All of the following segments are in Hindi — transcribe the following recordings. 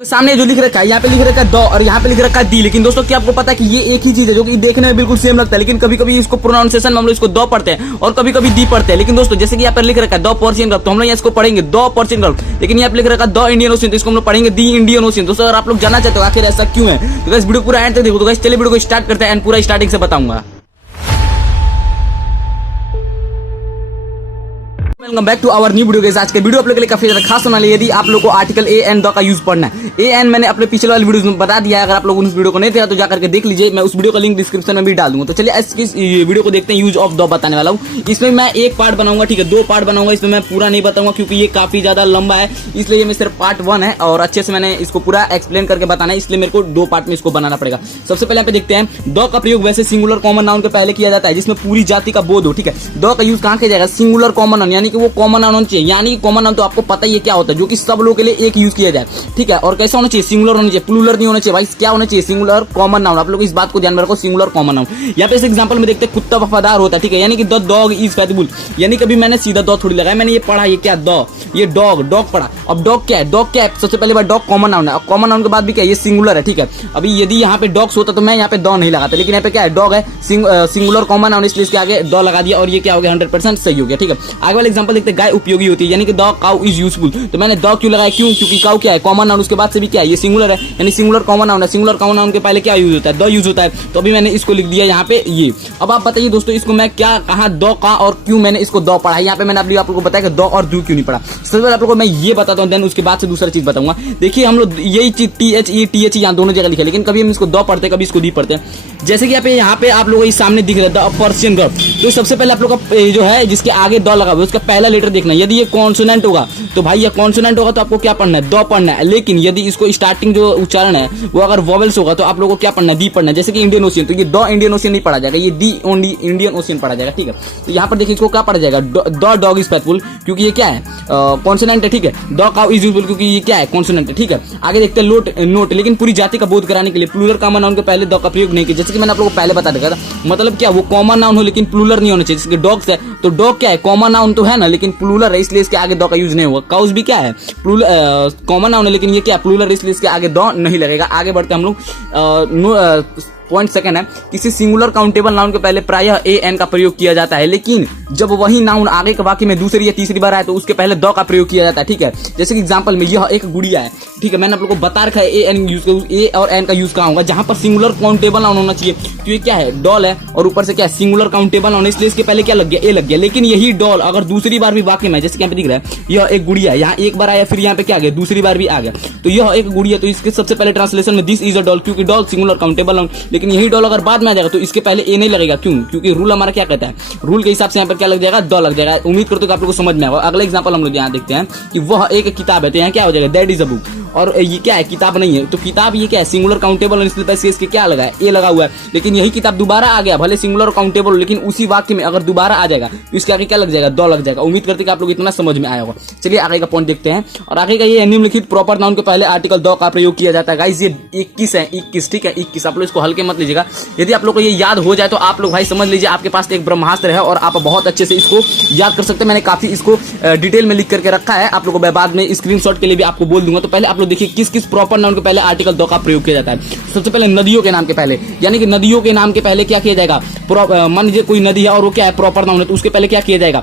सामने जो लिख रखा है, यहाँ पे लिख रखा है द और यहाँ पे लिख रखा है दी। लेकिन दोस्तों क्या आपको पता है कि ये एक ही चीज है जो कि देखने में बिल्कुल सेम लगता है, लेकिन कभी कभी इसको प्रोनाउंसिएशन में हम लोग इसको द पढ़ते हैं और कभी कभी दी पढ़ते हैं। लेकिन दोस्तों जैसे कि यहाँ पर लिख रखा है द पर्शियन गल्फ, तो हम लोग इसको पढ़ेंगे द पर्शियन गल्फ, लेकिन यहाँ पे लिख रखा है द इंडियन ओशियन, तो इसको हम लोग पढ़ेंगे दी इंडियन ओशियन। दोस्तों अगर आप लोग जानना चाहते हो आखिर ऐसा क्यों है तो इस वीडियो पूरा एंड तक देखो। तो चलिए वीडियो को स्टार्ट करते हैं एंड पूरा स्टार्टिंग से बताऊंगा। Welcome back to our new video guys. आज के वीडियो आप लोगों के लिए काफी ज्यादा खास होने वाली है। यदि आप लोगों को आर्टिकल ए एंड द का यूज पढ़ना है, ए एंड मैंने अपने पिछले वाले वीडियो में बता दिया है। अगर आप लोग उस वीडियो को नहीं देखा तो जाकर के देख लीजिए, मैं उस वीडियो का लिंक डिस्क्रिप्शन में भी डाल दूंगा। तो चलिए इस वीडियो को देखते हैं। यूज ऑफ द बताने वाला हूँ। इसमें मैं एक पार्ट बनाऊंगा, ठीक है, दो पार्ट बनाऊंगा। इसमें मैं पूरा नहीं बताऊंगा क्योंकि ये काफी ज्यादा लंबा है, इसलिए मैं सिर्फ पार्ट 1 है और अच्छे से मैंने इसको पूरा एक्सप्लेन करके बताना है, इसलिए मेरे को दो पार्ट में इसको बनाना पड़ेगा। सबसे पहले यहाँ पे देखते हैं द का प्रयोग वैसे सिंगुलर कॉमन नाउन के पहले किया जाता है जिसमें पूरी जाति का बोध हो, ठीक है। द का यूज कहाँ किया जाएगा? सिंगुलर कॉमन नाउन, यानी कि वो कॉमन नाउन चाहिए, यानी कॉमन नाउन तो आपको पता ही है क्या होता है, जो कि सब लोगों के लिए एक यूज किया जाए, ठीक है। और कैसा होना चाहिए? सिंगुलर होना चाहिए, प्लूरल नहीं होना चाहिए भाई। क्या होना चाहिए? Singular common noun. आप लोग इस बात को ध्यान में रखो, सिंगुलर कॉमन नाउन। यहाँ पे इस एग्जांपल में देखते हैं कुत्ता वफादार होता है, ठीक है, यानी कि द डॉग इज फेथफुल, यानी कभी मैंने सीधा द थोड़ी लगाया, मैंने ये पढ़ा, ये क्या द, ये डॉग, डॉग पढ़ा। अब डॉग क्या है? डॉग क्या है? सबसे पहले बात डॉग कॉमन नाउन है, कॉमन नाउन के बाद भी क्या है? ये सिंगुलर है, ठीक है। अभी यदि यहाँ पे डॉग्स होता तो मैं यहाँ पे द नहीं लगाता, लेकिन यहाँ पे क्या है? डॉग है, सिंगुलर कॉमन नाउन, इसलिए इसके आगे द लगा दिया और ये क्या हो गया? 100% सही हो गया, ठीक है। आगे वाला एग्जांपल देखते हैं, गाय उपयोगी होती है, यानी कि द काउ इज यूजफुल, तो मैंने द क्यों लगाया? क्यों? क्योंकि काउ क्या है? कॉमन नाउन, उसके बाद से भी क्या है? ये सिंगुलर है, यानी सिंगुलर कॉमन नाउन है। सिंगुलर कॉमन नाउन के पहले क्या यूज होता है? द यूज होता है, तो अभी मैंने इसको लिख दिया यहाँ पे ये। अब आप बताइए दोस्तों, इसको मैं क्या कहा द का और क्यों मैंने इसको द पढ़ा? यहाँ पे मैंने आप लोगों को बताया कि द और दू क्यों नहीं पढ़ा। सबसे पहले आप लोगों को मैं ये बताता हूँ, देन उसके बाद से दूसरा चीज बताऊंगा। देखिए हम लोग यही चीज TH यहाँ दोनों जगह लिखे, लेकिन कभी हम इसको द पढ़ते कभी इसको दी पढ़ते हैं। जैसे कि यहाँ पे आप लोगों के सामने दिख रहा है द पर्शियन गल्फ, तो सबसे पहले आप लोग का जो है जिसके आगे द लगा हुआ है उसका पहला लेटर देखना है। यदि ये कॉन्सोनेंट होगा तो भाई ये कॉन्सोनेंट होगा तो आपको क्या पढ़ना है? द पढ़ना है। लेकिन यदि इसको स्टार्टिंग जो उच्चारण है वो अगर वॉवेल्स होगा तो आप लोगों को क्या पढ़ना है? दी पढ़ना है। जैसे कि इंडियन ओशियन, तो ये द इंडियन ओशियन नहीं पढ़ा जाएगा, ये डी ओनली इंडियन ओशियन पढ़ा जाएगा, ठीक है। तो यहाँ पर देखिए इसको क्या पढ़ा जाएगा? द डॉग इज फेथफुल, क्योंकि ये क्या है? कॉन्सोनेंट है, ठीक है। द काउ इज यूजफुल, क्योंकि ये क्या है? कॉन्सोनेंट है, ठीक है। आगे देखते हैं नोट, लेकिन पूरी जाति का बोध कराने के लिए प्लूरल कॉमन नाउन के पहले द का प्रयोग नहीं किया। जैसे कि मैंने आप लोगों को पहले बता दिया था, मतलब क्या? वो कॉमन नाउन हो लेकिन प्लूरल नहीं होना चाहिए। जैसे डॉग्स है तो डॉग क्या है? कॉमन नाउन तो है ना, लेकिन प्लूरल है, इसलिए इसके आगे द का यूज नहीं होगा। काउस भी क्या है? कॉमन नाउन है, लेकिन ये क्या? प्लूरल, इसलिए इसके आगे द नहीं लगेगा। आगे बढ़ते हम लोग। पॉइंट सेकंड है, किसी सिंगुलर काउंटेबल नाउन के पहले प्रायः ए एन का प्रयोग किया जाता है, लेकिन जब वही नाउन आगे के वाक्य में दूसरी या तीसरी बार आए तो उसके पहले द का प्रयोग किया जाता है, ठीक है। जैसे कि एग्जांपल में यह एक गुड़िया है, ठीक है, मैंने आप लोगों को बता रखा है ए एन यूज, ए और एन का यूज कहाँ होगा? जहां पर सिंगुलर काउंटेबल नाउन होना चाहिए, तो ये क्या है? डॉल है और ऊपर से क्या है? सिंगुलर काउंटेबल नाउन, इसलिए इसके पहले क्या लग गया? ए लग गया। लेकिन यही डॉल अगर दूसरी बार भी वाक्य में, जैसे यहाँ पे दिख रहा है यह एक गुड़िया है, यहाँ एक बार आया फिर यहाँ पे क्या आ गया? दूसरी बार भी आ गया, तो यह एक गुड़िया, तो इसके सबसे पहले ट्रांसलेशन में दिस इज अ डॉल, क्योंकि डॉल सिंगुलर काउंटेबल नाउन। लेकिन यही डॉल अगर बाद में आ जाएगा तो इसके पहले ए नहीं लगेगा। क्यों? क्योंकि रूल हमारा क्या कहता है? रूल के हिसाब से यहाँ पर क्या लग जाएगा? द लग जाएगा। उम्मीद करते हो कि आप लोगों को समझ में आएगा। अगला एग्जांपल हम लोग यहाँ देखते हैं कि वह एक किताब है, तो यहाँ क्या हो जाएगा? That is a book. और ये क्या है? किताब नहीं है, तो किताब ये क्या है? सिंगुलर काउंटेबल, इसलिए इसके क्या लगा है? ए लगा हुआ है। लेकिन यही किताब दोबारा आ गया, भले सिंगुलर काउंटेबल हो, लेकिन उसी वाक्य में अगर दोबारा आ जाएगा तो इसके आगे क्या लग जाएगा? द लग जाएगा। उम्मीद करते हैं कि आप लोग इतना समझ में आया होगा। चलिए आगे का पॉइंट देखते हैं। और आगे का ये निम्नलिखित प्रॉपर नाउन के पहले आर्टिकल द का प्रयोग किया जाता है। गाइस ये 21 है, 21, ठीक है, 21। आप लोग इसको हल्के मत लीजिएगा। यदि आप लोग को ये याद हो जाए तो आप लोग भाई समझ लीजिए आपके पास एक ब्रह्मास्त्र है और आप बहुत अच्छे से इसको याद कर सकते हैं। मैंने काफी इसको डिटेल में लिख करके रखा है, आप लोगों को बाद में स्क्रीनशॉट के लिए भी आपको बोल दूंगा। तो पहले आप लोग देखिए किस किस प्रॉपर नाउन के पहले आर्टिकल द का प्रयोग किया जाता है। सबसे पहले नदियों के नाम के पहले, यानी कि नदियों के नाम के पहले क्या किया जाएगा? मान लीजिए कोई नदी है और वो क्या है? प्रॉपर नाउन है, तो उसके पहले क्या किया जाएगा?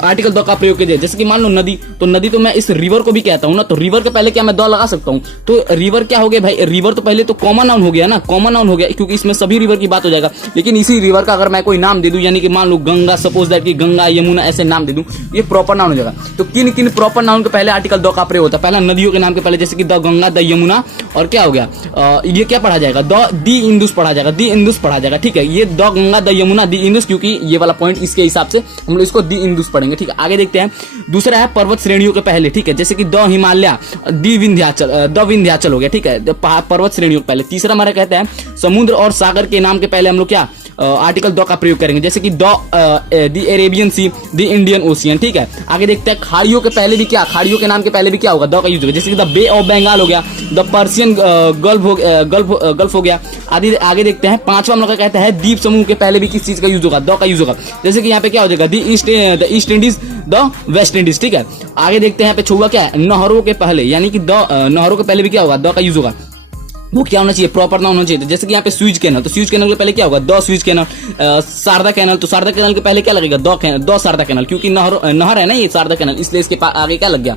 आर्टिकल द का प्रयोग किया जाएगा। जैसे कि मान लो नदी, तो नदी तो मैं इस रिवर को भी कहता हूँ ना, तो रिवर के पहले क्या मैं द लगा सकता हूँ? तो रिवर क्या हो गया भाई? रिवर तो पहले तो कॉमन नाउन हो गया ना, कॉमन नाउन हो गया, क्योंकि इसमें सभी रिवर की बात हो जाएगा। लेकिन इसी रिवर का अगर मैं कोई नाम दे दूं, यानी कि मान लो गंगा, सपोज दैट कि गंगा, यमुना, ऐसे नाम दे दूं, ये प्रॉपर नाउन हो जाएगा। तो किन किन प्रॉपर नाउन के पहले आर्टिकल द का प्रयोग होता है? पहला नदियों के नाम के पहले, जैसे कि द गंगा, द यमुना, और क्या हो गया? ये क्या पढ़ा जाएगा? दी इंदुस पढ़ा जाएगा, दी इंदुस पढ़ा जाएगा, ठीक है। ये the Ganga, the Yamuna, the Indus, क्योंकि ये वाला पॉइंट इसके हिसाब से हम लोग इसको दी इंदुस पढ़ेंगे, ठीक है। आगे देखते हैं। दूसरा है पर्वत श्रेणियों के पहले, ठीक है, जैसे कि the Himalaya, the Vindhyachal, the Vindhyachal हो गया, ठीक है, पर्वत श्रेणियों के पहले। तीसरा हमारा कहता है समुद्र और सागर के नाम के पहले हम लोग क्या आर्टिकल द का प्रयोग करेंगे, जैसे कि the Arabian Sea, the Indian Ocean. ठीक है, आगे देखते हैं खाड़ियों के पहले भी क्या, खाड़ियों के नाम के पहले भी क्या होगा, द का यूज होगा, जैसे कि द बे ऑफ बंगाल हो गया, द पर्शियन गल्फ हो गया आदि। आगे देखते हैं पांचवा हम लोग का कहता है द्वीप समूह के पहले भी किस चीज का यूज होगा, द का यूज होगा, जैसे कि यहाँ पे क्या हो जाएगा, the east Indies, the West Indies. ठीक है, आगे देखते हैं यहाँ पे छुआ क्या है, नहरों के पहले, यानी कि नहरों के पहले भी क्या होगा, द का यूज होगा, वो क्या होना चाहिए, प्रॉपर नाउन होना चाहिए। जैसे कि यहाँ पे स्विच कैनल, तो स्विच कैनल के पहले क्या होगा, the switch canal. Sharda canal, तो शारदा कैनल के पहले क्या लगेगा, द शारदा कैनल, क्योंकि नहर है ना ये शारदा कैनल, इसलिए इसके आगे क्या लग गया,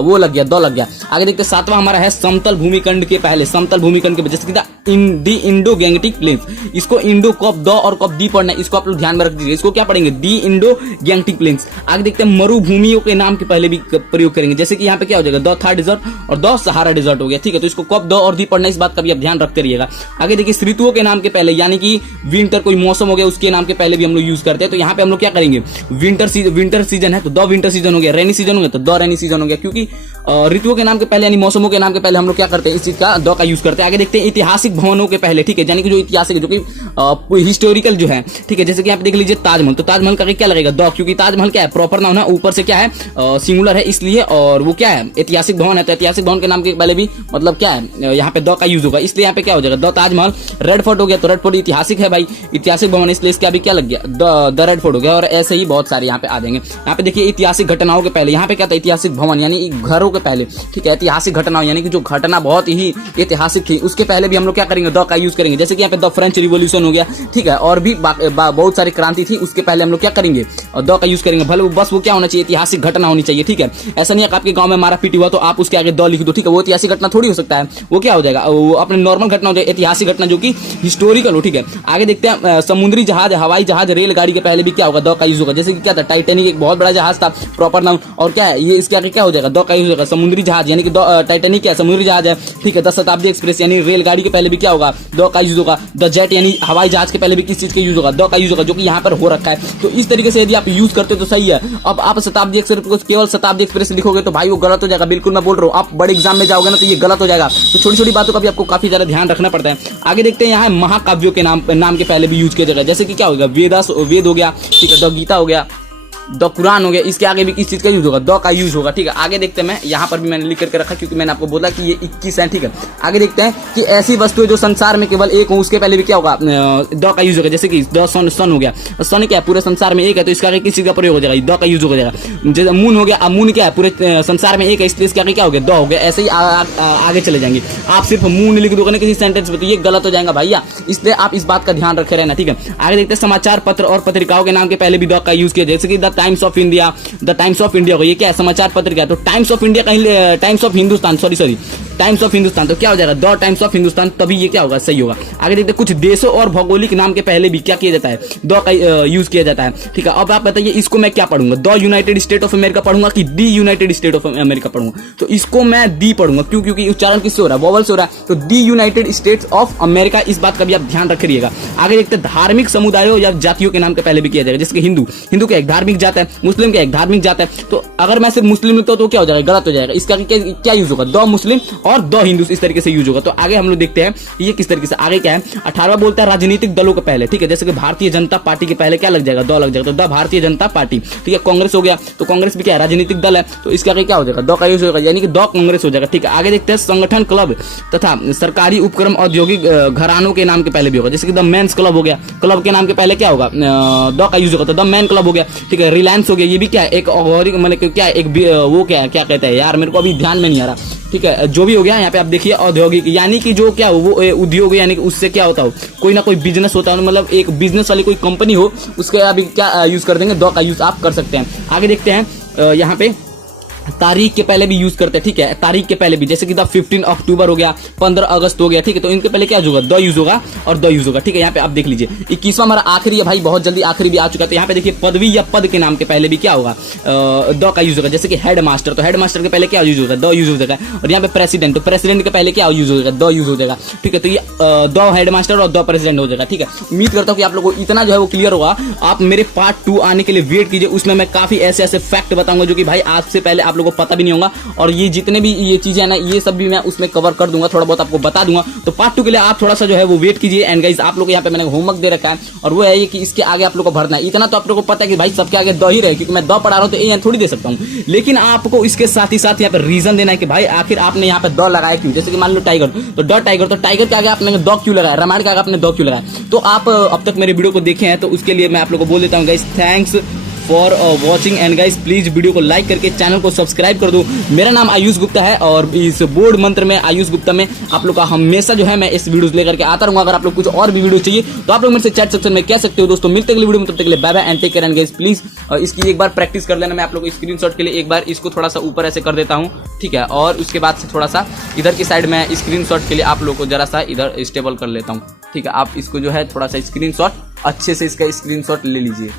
वो लग गया, द लग गया। आगे देखते हैं सातवां हमारा है समतल भूमिखंड के पहले, समतल भूमिखंड के, जैसे कि इंडो गैंगटिक प्लेन्स, इसको इंडो कब द और कब दी पढ़ना है, इसको आप लोग ध्यान में रख दीजिए, इसको क्या पढ़ेंगे, दी इंडो गैंगटिक प्लेन्स। आगे देखते हैं मरुभूमियों के नाम के पहले भी प्रयोग करेंगे, जैसे कि यहाँ पे क्या हो जाएगा, द थार डिजर्ट और द सहारा डिजर्ट हो गया। ठीक है, तो इसको कब द और दी पढ़ना है, इस बात का भी आप ध्यान रखते रहिएगा। आगे देखिए ऋतुओं के नाम के पहले, यानी कि विंटर कोई मौसम हो गया उसके नाम के पहले भी हम लोग यूज करते हैं, तो यहाँ पे हम लोग क्या करेंगे, विंटर सीजन है तो द विंटर सीजन हो गया, रेनी सीजन हो गया तो द रेनी सीजन हो गया, क्योंकि ऋतुओं के नाम के पहले यानी मौसमों के नाम के पहले हम लोग क्या करते हैं, इस चीज का द का यूज करते हैं। आगे देखते हैं ऐतिहासिक भवनों के पहले। ठीक है, यानी कि जो ऐतिहासिक, जो कि हिस्टोरिकल जो है, ठीक है, जैसे कि आप देख लीजिए ताजमहल, तो ताजमहल का क्या लगेगा, द, क्योंकि ताजमहल क्या है, प्रॉपर नाउन है, ऊपर से क्या है, सिंगुलर है इसलिए, और वो क्या है, ऐतिहासिक भवन है, तो ऐतिहासिक भवन के नाम के पहले भी मतलब क्या है, यहाँ पे द का यूज होगा, इसलिए यहाँ पे क्या हो जाएगा, द ताजमहल। रेड फोर्ट हो गया, तो रेड फोर्ट ऐतिहासिक है भाई, ऐतिहासिक भवन, इसलिए इसका भी क्या लग गया, द रेड फोर्ट हो गया, और ऐसे ही बहुत सारे यहाँ पे आ जाएंगे। यहाँ पे देखिए ऐतिहासिक घटनाओं के पहले, यहाँ पे क्या था, ऐतिहासिक भवन यानी घरों के पहले। ठीक है, ऐतिहासिक घटनाओं यानी कि जो घटना बहुत ही ऐतिहासिक थी उसके पहले भी हम लोग क्या करेंगे, द का यूज करेंगे, जैसे कि यहाँ पे द फ्रेंच रिवॉल्यूशन हो गया। ठीक है, और भी बहुत सारी क्रांति थी, उसके पहले हम लोग क्या करेंगे, द का यूज करेंगे, भले बस वो क्या होना चाहिए, ऐतिहासिक घटना होनी चाहिए। ठीक है, ऐसा नहीं है कि आपके गांव में मारा पीटी हुआ तो आप उसके आगे द लिख दो। ठीक है, वो ऐतिहासिक घटना थोड़ी हो सकता है, वो क्या हो जाएगा, वो अपने नॉर्मल घटना हो जाएगी, ऐतिहासिक घटना जो कि हिस्टोरिकल हो। ठीक है, आगे देखते हैं समुद्री जहाज, हवाई जहाज, रेलगाड़ी के पहले भी क्या होगा, द का यूज होगा, जैसे कि क्या था, टाइटैनिक एक बहुत बड़ा जहाज था, प्रॉपर नाउन, और क्या है ये, इसके आगे क्या हो जाएगा, द का यूज होगा, समुद्री जहाज, यानी कि टाइटैनिक क्या है, समुद्री जहाज है। ठीक है, 10 शताब्दी एक्सप्रेस यानी रेलगाड़ी के पहले भी क्या होगा, द का यूज होगा। द जेट यानी हवाई जहाज के पहले भी किस चीज का यूज होगा, द का यूज होगा, जो कि यहाँ पर हो रखा है। तो इस तरीके से यदि आप यूज करते हो तो सही है। अब आप शताब्दी एक्सप्रेस को केवल शताब्दी एक्सप्रेस लिखोगे तो भाई वो गलत हो जाएगा, बिल्कुल मैं बोल रहा हूँ, आप बड़े एग्जाम में जाओगे ना तो ये गलत हो जाएगा। तो छोटी छोटी बातों का भी आपको काफी ज्यादा ध्यान रखना पड़ता है। आगे देखते हैं यहाँ महाकाव्यों के नाम के पहले भी यूज किया जाएगा, जैसे कि क्या होगा, वेद हो गया, ठीक है, द गीता हो गया, द कुरान हो गया, इसके आगे भी किस चीज का यूज होगा, द का यूज होगा। ठीक है, आगे देखते हैं, मैं यहाँ पर भी मैंने लिख करके रखा क्योंकि मैंने आपको बोला कि ये 21 है। ठीक है, आगे देखते हैं कि ऐसी वस्तुएं जो संसार में केवल एक हो उसके पहले भी क्या होगा, द का यूज होगा, जैसे कि द सन हो गया, सन क्या है, पूरे संसार में एक है तो इसका आगे किस चीज का प्रयोग हो जाएगा, द का यूज हो जाएगा। जैसे मून हो गया, अब मून क्या है, पूरे संसार में एक है इसलिए इसके आगे क्या हो गया, द हो गया। ऐसे ही आगे चले जाएंगे। आप सिर्फ मून लिख दोगे ना किसी सेंटेंस में तो ये गलत हो जाएगा भैया, इसलिए आप इस बात का ध्यान रखे रहना। ठीक है, आगे देखते हैं समाचार पत्र और पत्रिकाओं के नाम के पहले भी द का यूज किया, जैसे कि the times of India, the times of India, ये क्या है, समाचार पत्र क्या है, तो टाइम्स ऑफ इंडिया कहीं times of Hindustan, sorry times of Hindustan, तो क्या हो जाएगा, द टाइम्स ऑफ हिंदुस्तान, तभी ये क्या होगा, सही होगा। आगे देखते हैं कुछ देशों और भौगोलिक नाम के पहले भी क्या किया जाता है, द का यूज किया जाता है। ठीक है, अब आप बताइए इसको मैं क्या पढ़ूंगा, the United state of America पढ़ूंगा कि दी यूनाइटेड स्टेट ऑफ अमेरिका पढ़ूंगा, तो इसको मैं दी पढ़ूंगा, क्यों, क्योंकि उच्चारण किससे हो रहा है, वोवल से हो रहा है, तो दी यूनाइटेड स्टेट्स ऑफ अमेरिका, इस बात का भी आप ध्यान रखिएगा। आगे देखते हैं धार्मिक समुदायों या जातियों के नाम के पहले भी किया जाएगा, जैसे कि हिंदू का एक धार्मिक जात है, मुस्लिम का एक धार्मिक जात है, तो अगर मैं सिर्फ मुस्लिम लिखता हूं तो क्या हो जाएगा, गलत हो जाएगा। इसका क्या यूज होगा, द मुस्लिम और द हिंदू, इस तरीके से यूज होगा। तो आगे हम लोग देखते हैं ये किस तरीके से, आगे क्या है, 18वां बोलता है राजनीतिक दलों के पहले। ठीक है, जैसे कि भारतीय जनता पार्टी के पहले क्या लग जाएगा, द लग जाएगा, तो द भारतीय जनता पार्टी। ठीक है, कांग्रेस हो गया, तो कांग्रेस भी क्या है, राजनीतिक दल है, तो इसका आगे क्या हो जाएगा, द का यूज होगा, यानी कि द कांग्रेस हो जाएगा। ठीक है, आगे देखते हैं संगठन, क्लब तथा सरकारी उपक्रम औद्योगिक घरानों के नाम के पहले भी होगा, जैसे कि द मेंस क्लब हो गया, क्लब के नाम के पहले क्या होगा, द का यूज होगा, तो द मेन क्लब हो गया। ठीक है, रिलायंस हो गया, ये भी क्या है, एक मतलब क्या है, एक वो क्या है, क्या कहते हैं यार, मेरे को अभी ध्यान में नहीं आ रहा। ठीक है, जो भी हो गया, यहाँ पे आप देखिए औद्योगिक, यानी कि जो क्या हो, वो उद्योग, यानी कि उससे क्या होता हो, कोई ना कोई बिजनेस होता है, मतलब एक बिजनेस वाली कोई कंपनी हो, उसके अभी क्या यूज कर देंगे, द का यूज आप कर सकते हैं। आगे देखते हैं यहाँ पे तारीख के पहले भी यूज करते हैं। ठीक है, तारीख के पहले भी, जैसे कि द 15 अक्टूबर हो गया, 15 अगस्त हो गया। ठीक है, तो इनके पहले क्या होगा, द यूज होगा और द यूज होगा। ठीक है, यहाँ पे आप देख लीजिए 21वां हमारा आखिरी है भाई, बहुत जल्दी आखिरी भी आ चुका है। तो यहाँ पे देखिए पदवी या पद के नाम के पहले भी क्या होगा, द का यूज होगा, जैसे कि हेड मास्टर, तो हेड मास्टर के पहले क्या यूज होगा, द यूज हो जाएगा। और यहाँ पे प्रेसिडेंट, तो प्रेसिडेंट के पहले क्या यूज हो जाएगा, द यूज हो जाएगा। ठीक है, तो ये द हेड मास्टर और द प्रेसिडेंट हो जाएगा। ठीक है, उम्मीद करता हूँ कि आप लोगों को इतना जो है वो क्लियर होगा। आप मेरे पार्ट 2 आने के लिए वेट कीजिए, उसमें मैं काफी ऐसे फैक्ट बताऊंगा जो कि भाई आज से पहले आप लोगों को पता भी नहीं होगा। और ये जितने भी ये चीजें है ना, ये सब भी मैं उसमें कवर कर दूंगा, थोड़ा बहुत आपको बता दूंगा। तो पार्ट 2 के लिए आप थोड़ा सा जो है वो वेट कीजिए। एंड गाइस आप लोग यहाँ पे मैंने होमवर्क दे रखा है, और वो है कि इसके आगे आप लोग को भरना है। इतना तो आप लोग को पता है कि भाई सबके आगे द ही रहे, क्योंकि मैं द पढ़ा रहा हूँ तो ये थोड़ी दे सकता हूँ। लेकिन आपको इसके साथ ही साथ यहाँ पे रीजन देना है कि भाई आखिर आपने यहाँ पे द लगाया क्यों। जैसे कि मान लो टाइगर, तो द टाइगर, तो टाइगर के आगे आपने द क्यों लगाया, रामायण के आगे आपने द क्यों लगाया। तो आप अब तक मेरे वीडियो को देखे हैं तो उसके लिए मैं आप लोग को बोल देता हूँ guys, thanks for watching. And guys please video को लाइक करके चैनल को सब्सक्राइब कर दो। मेरा नाम आयुष गुप्ता है, और इस बोर्ड मंत्र में आयुष गुप्ता में आप लोग का हमेशा जो है मैं इस वीडियोस लेकर के आता रहूंगा। अगर आप लोग कुछ और भी वीडियो चाहिए तो आप लोग मेरे से चैट सेक्शन में कह सकते हो। दोस्तों मिलते अगले वीडियो में, तब तक के लिए bye bye and take care. And guys please इसकी एक बार प्रैक्टिस कर लेना। मैं आप लोग को स्क्रीनशॉट के लिए एक बार इसको थोड़ा सा ऊपर ऐसे कर देता हूँ, ठीक है। और उसके बाद से थोड़ा सा इधर की साइड में स्क्रीनशॉट के लिए आप लोग को जरा सा इधर स्टेबल कर लेता हूँ, ठीक है। आप इसको जो है थोड़ा सा स्क्रीनशॉट अच्छे से इसका स्क्रीनशॉट ले लीजिए।